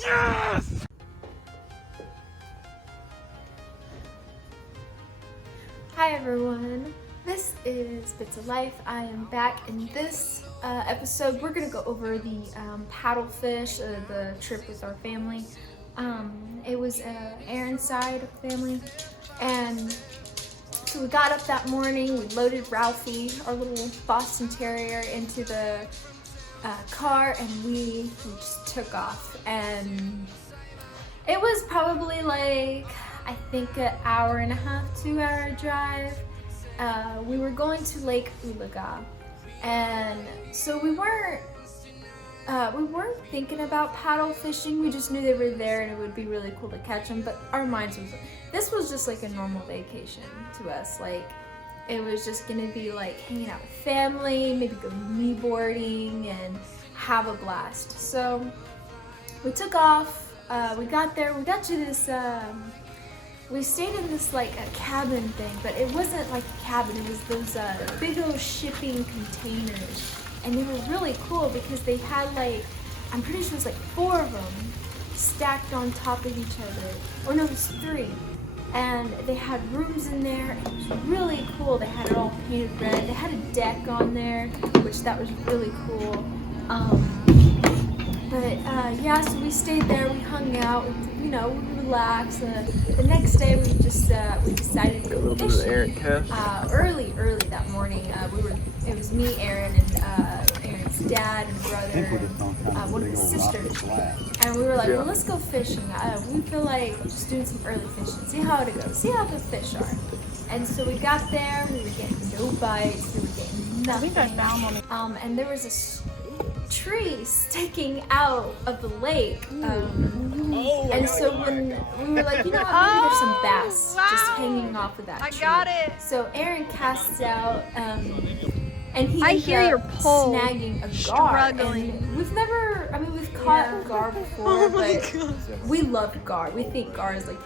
Yes! Hi everyone, this is Bits of Life. I am back in this episode. We're gonna go over the paddlefish, the trip with our family. It was Aaron's side of the family, and so we got up that morning. We loaded Ralphie, our little Boston Terrier, into the car, and we just took off. And it was probably like, I think, an hour and a half, 2 hour drive. We were going to Lake Oologah, and so we weren't thinking about paddle fishing. We just knew they were there and it would be really cool to catch them. But our minds was, this was just like a normal vacation to us. Like, it was just gonna be like hanging out with family, maybe go kneeboarding and have a blast. So we took off. We got there. We got to this. We stayed in this like a cabin thing, but it wasn't like a cabin. It was those big old shipping containers, and they were really cool because they had like, I'm pretty sure it was like 4 of them stacked on top of each other. Or no, it was 3. And they had rooms in there. It was really cool. They had it all painted red. They had a deck on there, which that was really cool. Yeah, so we stayed there. We hung out. We relaxed. The next day, we decided to go fishing. Early that morning. It was me, Aaron, and Aaron's dad and brother, and one of his sisters. And we were like, well, let's go fishing. We feel like just doing some early fishing, see how it goes, see how the fish are. And so we got there. We were getting no bites. We were getting nothing. I think I found one. And there was this tree sticking out of the lake. And so when we were like, you know what, maybe there's some bass just hanging off of that tree. I got it. So Aaron casts out, and he ended up snagging a gar. And we've caught gar before, but we love gar. We think gar is like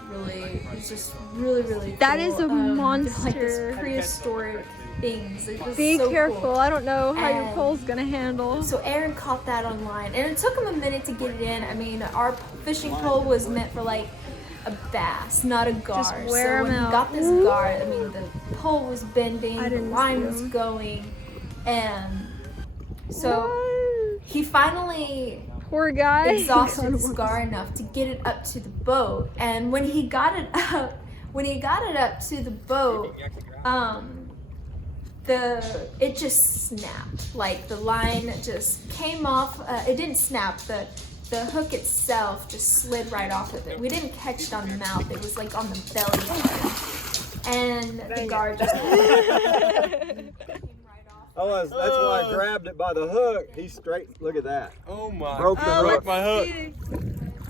it's just really cool. That is a monster. Like this prehistoric things. Be so careful. Cool. I don't know how your pole's gonna handle. So Aaron caught that on line, and it took him a minute to get it in. I mean, our fishing pole was meant for like a bass, not a gar. Just wear so when him he out. got this gar, I mean, the pole was bending, the line was going, and so he finally poor guy exhausted his gar enough to get it up to the boat. And when he got it up to the boat, it just snapped. Like, the line just came off. It didn't snap. The hook itself just slid right off of it. We didn't catch it on the mouth. It was like on the belly part. And the gar just came right off. Oh, that's why I grabbed it by the hook. He's straight. Look at that. Oh my! Broke the hook. Broke my hook.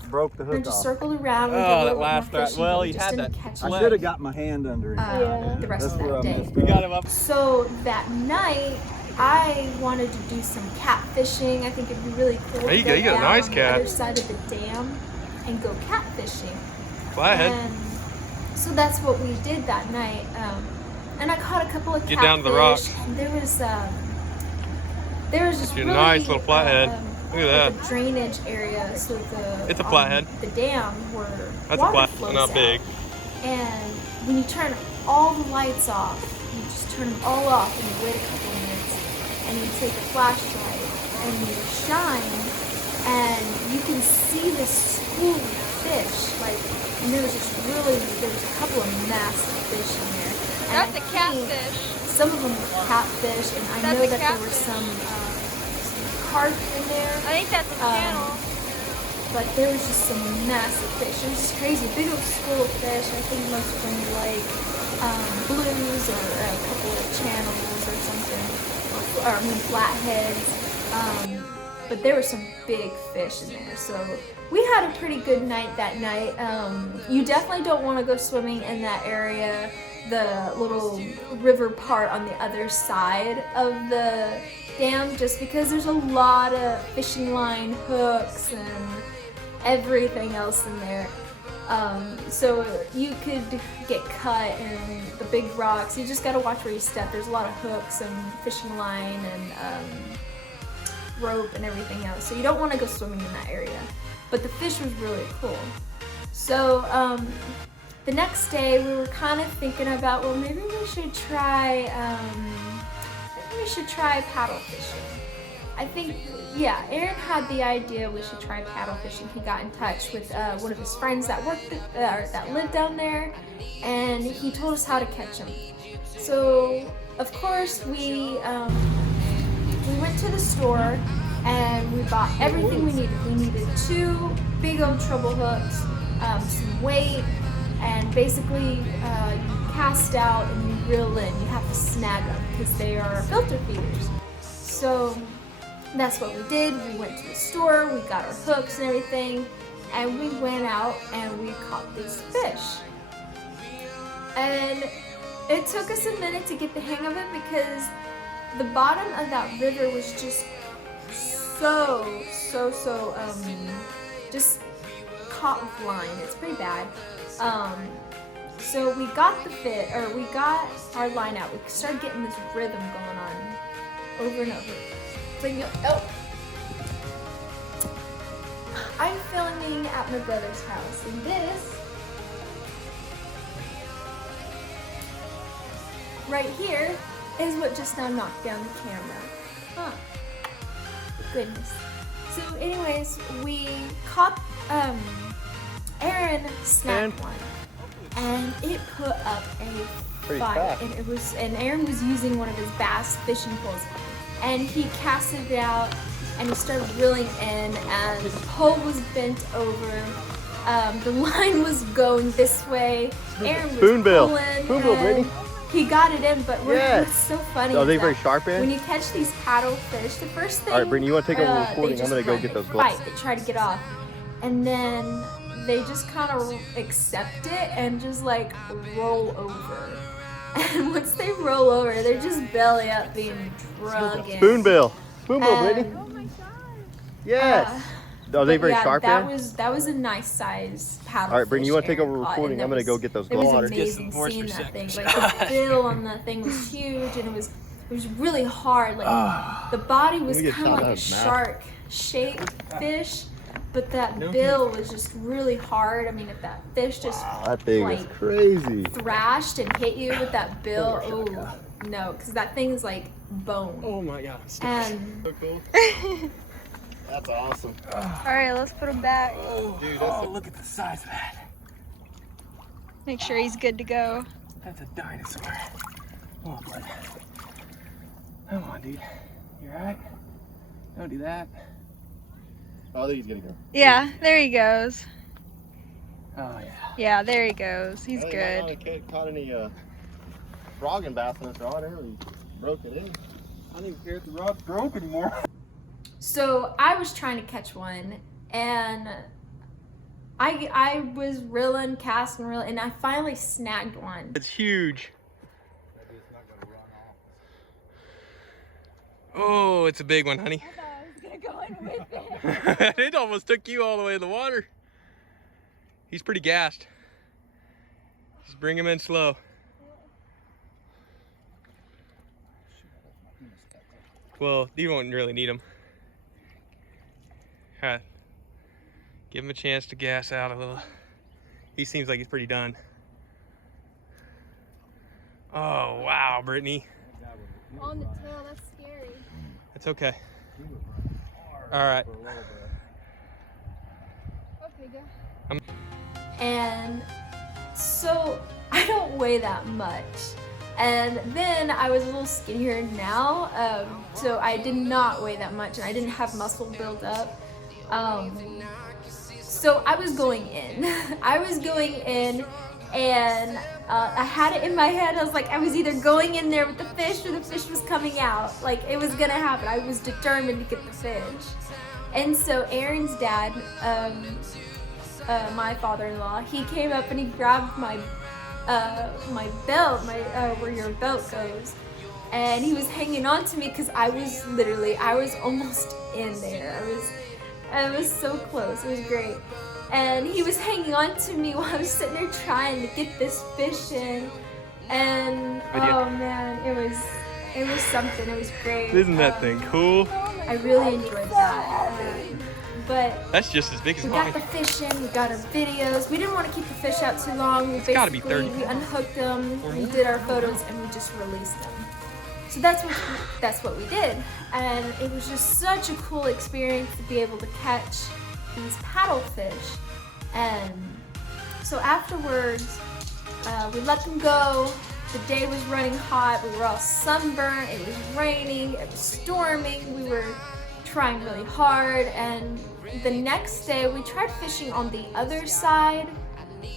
Broke the hook And just off. circled around. That last threat. Well, he had that. I should have got my hand under him. The rest of that day. We got him up. So that night, I wanted to do some catfishing. I think it'd be really cool There you to go, go you got a down nice on cat. the other side of the dam and go catfishing. Flathead. And so that's what we did that night. And I caught a couple of catfish. Get down to the rock. And there was just You're really nice little flathead. Look at like a drainage area. So It's a flathead. The dam where That's water a flathead, flows not out. big. And when you turn all the lights off, you just turn them all off and you wait a couple of minutes, and you take a flashlight and you shine, and you can see this school of fish. Like, and there was a couple of massive fish in there. And That's I a think catfish. Some of them were catfish, and I know that there were some carp in there. I think that's a channel. But there was just some massive fish. It was just crazy. Big old school of fish. I think most of them were like blues or a couple of channels or something. Or flatheads. But there were some big fish in there. So we had a pretty good night that night. You definitely don't want to go swimming in that area. The little river part on the other side of the dam, just because there's a lot of fishing line hooks and everything else in there. So you could get cut in the big rocks. You just gotta watch where you step. There's a lot of hooks and fishing line and rope and everything else. So you don't want to go swimming in that area. but the fish was really cool. So the next day we were kind of thinking about, well, maybe we should try paddle fishing. I think, yeah, Aaron had the idea we should try paddle fishing. He got in touch with one of his friends that that lived down there, and he told us how to catch them. So of course we went to the store and we bought everything we needed. We needed 2 big old treble hooks, some weight, and basically you cast out and you reel in. You have to snag them because they are filter feeders. So that's what we did. We went to the store, we got our hooks and everything, and we went out and we caught these fish. And it took us a minute to get the hang of it because the bottom of that river was just so just caught with line. It's pretty bad. So we got we got our line out. We started getting this rhythm going on over and over. Oh. I'm filming at my brother's house, and this right here is what just now knocked down the camera. Huh. Goodness. So anyways, we caught, Aaron snagged one, and it put up a fight. And Aaron was using one of his bass fishing poles, and he casted it out, and he started reeling in, and the pole was bent over. The line was going this way. Aaron was Spoonbill, Brady. He got it in, but what's so funny Are they is very that sharp, Aaron? when you catch these paddle fish, the first thing, All right, Brittany, you want to take over recording? I'm going to go get those gloves. They try to get off, and then they just kind of accept it and just like roll over. And once they roll over, they're just belly up being drug in. Spoonbill, Brittany. Oh my god. Yes. Are they very sharp, that Aaron? was a nice size paddle. All right, Brittany, you want to take over Aaron caught, recording? and I'm going to go get those It was gloves. amazing seeing that thing. Like the bill on that thing was huge, and it was really hard. Like the body was kind of like a shark-shaped fish, but that bill was just really hard. I mean, if that fish just That thing is like crazy. thrashed and hit you with that bill, oh no, because that thing is like bone. Oh my god. And So cool. That's awesome. Alright, let's put him back. Dude, look at the size of that. Make sure he's good to go. That's a dinosaur. Come on, bud. Come on, dude. You alright? Don't do that. Oh, I think he's going to go. Yeah, there he goes. Oh, yeah. Yeah, there he goes. He's good. I haven't caught any frogging bass in this rod. I really broke it in. I don't even care if the rod's broke anymore. so I was trying to catch one, and I was reeling, casting, reeling, and I finally snagged one. It's huge. Oh, it's a big one, honey. I thought I was gonna go in with it. It almost took you all the way in the water. He's pretty gassed. Just bring him in slow. Well, you won't really need him. Give him a chance to gas out a little. He seems like he's pretty done. Oh, wow, Brittany. On the tail, that's scary. It's okay. All right. Okay, go. And so I don't weigh that much. And then I was a little skinnier now, so I did not weigh that much, and I didn't have muscle build up. So I was going in. I was going in, and I had it in my head. I was like, I was either going in there with the fish or the fish was coming out. Like, it was gonna happen. I was determined to get the fish. And so Aaron's dad, my father-in-law, he came up and he grabbed my belt, where your belt goes, and he was hanging on to me because I was almost in there. I was so close. It was great. And he was hanging on to me while I was sitting there trying to get this fish in. And oh man, it was something. It was great. Isn't that thing cool? I really enjoyed that. But That's just as big as we mine. got the fish in, we got our videos. We didn't want to keep the fish out too long. It's gotta be 30 we pounds. unhooked them, we did our photos, and we just released them. So that's what we did. And it was just such a cool experience to be able to catch these paddlefish. And so afterwards, we let them go. The day was running hot. We were all sunburned. It was raining. It was storming. We were trying really hard. And the next day, we tried fishing on the other side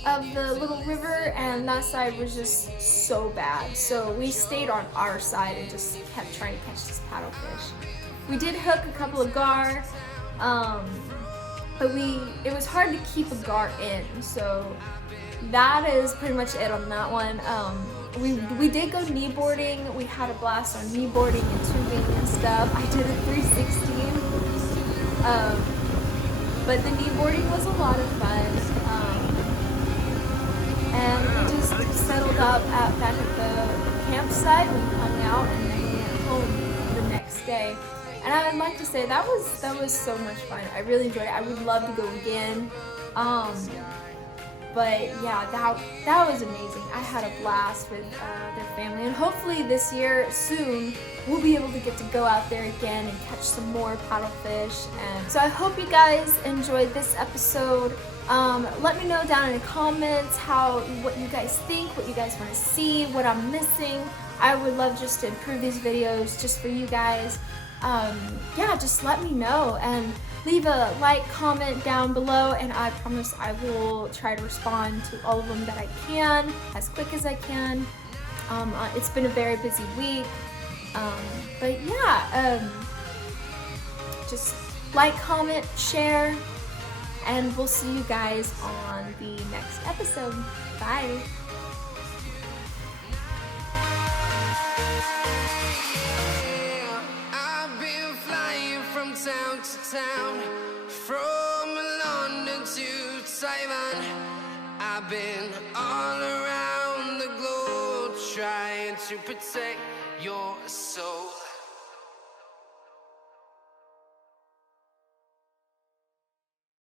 of the little river, and that side was just so bad. So we stayed on our side and just kept trying to catch this paddlefish. We did hook a couple of gar, but it was hard to keep a gar in. So that is pretty much it on that one. We did go kneeboarding. We had a blast on kneeboarding and tubing and stuff. I did a 360. But the kneeboarding was a lot of fun. And we just settled up back at the campsite. We hung out and then we went home the next day. And I would like to say that was so much fun. I really enjoyed it. I would love to go again. But yeah, that was amazing. I had a blast with their family, and hopefully this year soon we'll be able to get to go out there again and catch some more paddlefish. And so I hope you guys enjoyed this episode. Let me know down in the comments what you guys think, what you guys want to see, what I'm missing. I would love just to improve these videos just for you guys. Yeah, just let me know and leave a like, comment down below, and I promise I will try to respond to all of them that I can as quick as I can. It's been a very busy week, but yeah, just like, comment, share, and we'll see you guys on the next episode. Bye. Town to town, from London to Taiwan, I've been all around the globe trying to protect your soul.